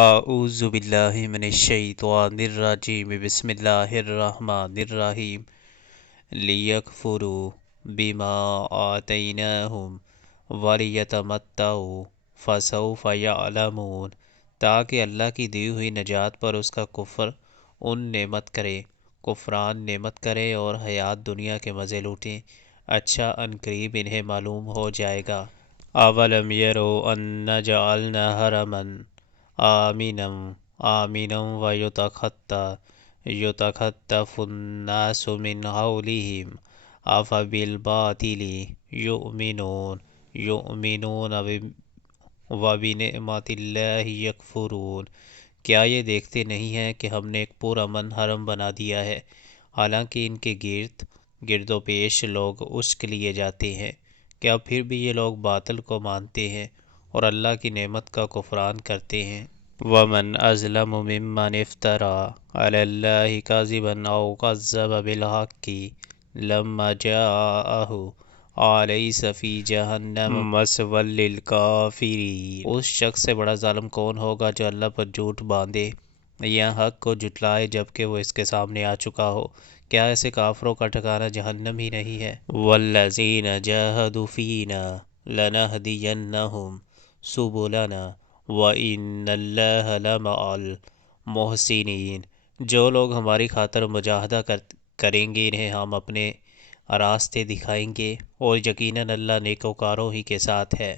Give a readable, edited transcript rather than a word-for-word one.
اعوذ باللہ من الشیطان الرجیم بسم اللہ الرحمن الرحیم لیکفروا بما آتیناہم ولیتمتعوا فسوف یعلمون، تاکہ اللہ کی دی ہوئی نجات پر اس کا کفران نعمت کرے اور حیات دنیا کے مزے لوٹیں، اچھا ان قریب انہیں معلوم ہو جائے گا۔ اولم یروا انا جعلنا حرما آمنا یتخطف الناس من حولهم افبالباطل یؤمنون وبنعمت اللہ یکفرون۔ کیا یہ دیکھتے نہیں ہیں کہ ہم نے ایک پرامن حرم بنا دیا ہے، حالانکہ ان کے گرد و پیش لوگ اشک لیے جاتے ہیں؟ کیا پھر بھی یہ لوگ باطل کو مانتے ہیں اور اللہ کی نعمت کا کفران کرتے ہیں؟ وَمَنْ أَظْلَمُ مِمَّنِ افْتَرَىٰ عَلَى اللَّهِ كَذِبًا أَوْ كَذَّبَ بِالْحَقِّ لَمَّا جَاءَهُ أَلَيْسَ فِي جَهَنَّمَ مَثْوًى لِّلْكَافِرِينَ۔ اس شخص سے بڑا ظالم کون ہوگا جو اللہ پر جھوٹ باندھے یا حق کو جھٹلائے جبکہ وہ اس کے سامنے آ چکا ہو؟ کیا ایسے کافروں کا ٹھکانہ جہنم ہی نہیں ہے؟ وَالَّذِينَ جَاهَدُوا فِينَا لَنَهْدِيَنَّهُمْ سُبُلَنَا وَإِنَّ اللَّهَ لَمَعَ الْمُحْسِنِينَ۔ جو لوگ ہماری خاطر مجاہدہ کریں گے انہیں ہم اپنے راستے دکھائیں گے، اور یقیناً اللہ نیکوکاروں ہی کے ساتھ ہے۔